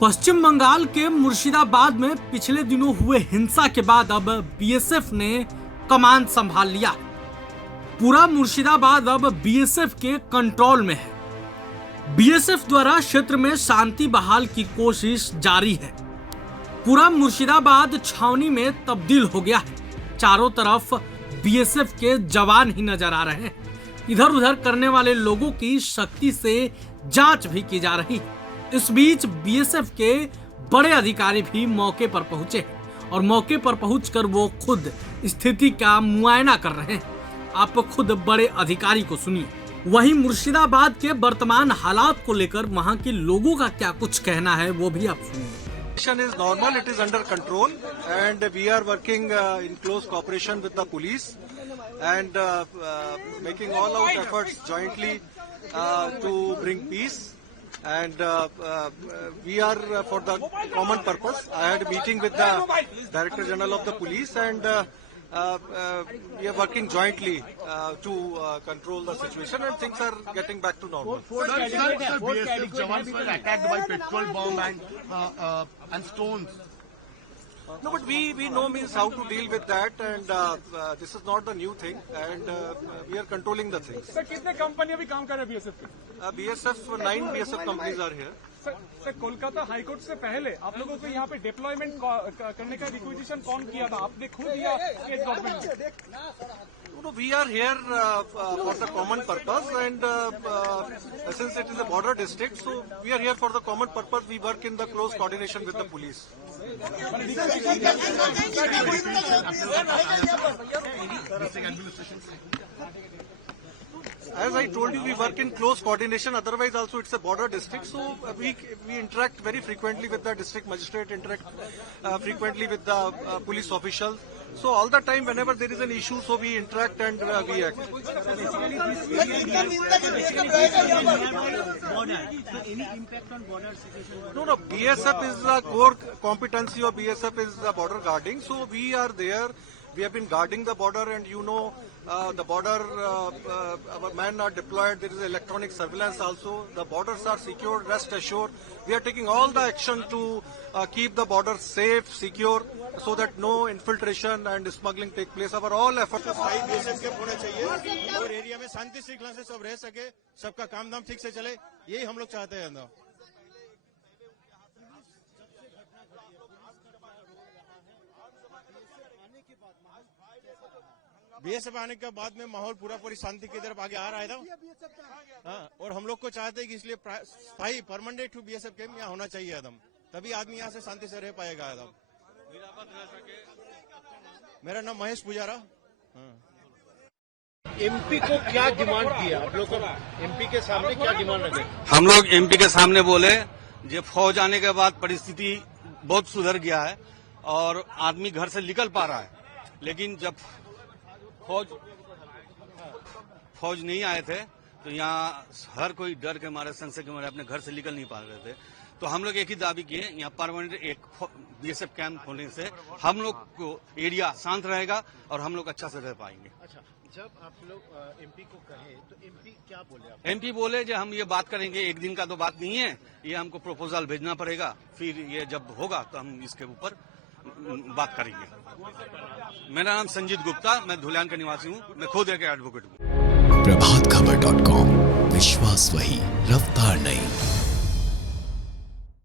पश्चिम बंगाल के मुर्शिदाबाद में पिछले दिनों हुए हिंसा के बाद अब बीएसएफ ने कमान संभाल लिया। पूरा मुर्शिदाबाद अब बीएसएफ के कंट्रोल में है। बीएसएफ द्वारा क्षेत्र में शांति बहाल की कोशिश जारी है। पूरा मुर्शिदाबाद छावनी में तब्दील हो गया है। चारों तरफ बीएसएफ के जवान ही नजर आ रहे हैं। इधर उधर करने वाले लोगों की सख्ती से जांच भी की जा रही है। इस बीच बीएसएफ के बड़े अधिकारी भी मौके पर पहुंचे और मौके पर पहुंचकर वो खुद स्थिति का मुआयना कर रहे हैं। आप खुद बड़े अधिकारी को सुनिए। वहीं मुर्शिदाबाद के वर्तमान हालात को लेकर वहां के लोगों का क्या कुछ कहना है वो भी आप सुनिए। Situation is normal, it is under control, and we are working in close cooperation with the police and making all out efforts jointly to bring peace. And we are for the common purpose. I had a meeting with the Director General of the Police, and we are working jointly to control the situation, and things are getting back to normal. BSF jawans were attacked by petrol bomb and stones. No, but we know means how to deal with that, and this is not the new thing, and we are controlling the things. Sir कितने company अभी काम कर रहे हैं BSF के? BSF 9 BSF companies are here. Sir Kolkata high court से पहले आप लोगों को यहाँ पे डिप्लॉयमेंट करने का रिक्विजिशन कौन किया था? आपने खुद या state government? No, we are here for the common purpose, and since it is a border district, so we are here for the common purpose. We work in the close coordination with the police. As I told you, we work in close coordination. Otherwise, also it's a border district, so we interact very frequently with the district magistrate, interact frequently with the police officials. So all the time, whenever there is an issue, so we interact and we act. No. BSF is the core competency of BSF is the border guarding. So we are there. We have been guarding the border, and the border, our men are deployed. There is electronic surveillance also. The borders are secured. Rest assured, we are taking all the action to keep the border safe, secure, so that no infiltration and smuggling take place. Our all efforts. BSF के होना चाहिए और area में शांति श्रृंखला से सब रह सके, सबका काम धाम ठीक से चले, यही हम लोग चाहते हैं। बीएसएफ आने के बाद में माहौल पूरी शांति की तरफ आगे आ रहा है था। हाँ, और हम लोग को चाहते हैं कि इसलिए स्थायी परमानेंट बीएसएफ कैंप यहाँ होना चाहिए एकदम, तभी आदमी यहाँ से शांति से रह पाएगा एकदम। मेरा नाम महेश पुजारा। एमपी को क्या डिमांड किया आप लोग? एमपी के सामने क्या डिमांड रखे? हम लोग एमपी के सामने बोले जो फौज आने के बाद परिस्थिति बहुत सुधर गया है और आदमी घर से निकल पा रहा है, लेकिन जब फौज नहीं आए थे तो यहाँ हर कोई डर के मारे, संशय के मारे अपने घर से निकल नहीं पा रहे थे। तो हम लोग एक ही दावी किए, यहाँ परमानेंट एक बीएसएफ कैंप होने से हम लोग को एरिया शांत रहेगा और हम लोग अच्छा से रह पाएंगे। अच्छा, जब आप लोग एमपी को कहे तो एमपी क्या बोले? एमपी बोले जो हम ये बात करेंगे, एक दिन का तो बात नहीं है, ये हमको प्रपोजल भेजना पड़ेगा, फिर ये जब होगा तो हम इसके ऊपर बात करेंगे। मेरा नाम संजीत गुप्ता, मैं धुलियान का निवासी हूँ, मैं खुद एक एडवोकेट हूँ। प्रभात खबर.com, विश्वास वही, रफ्तार नहीं।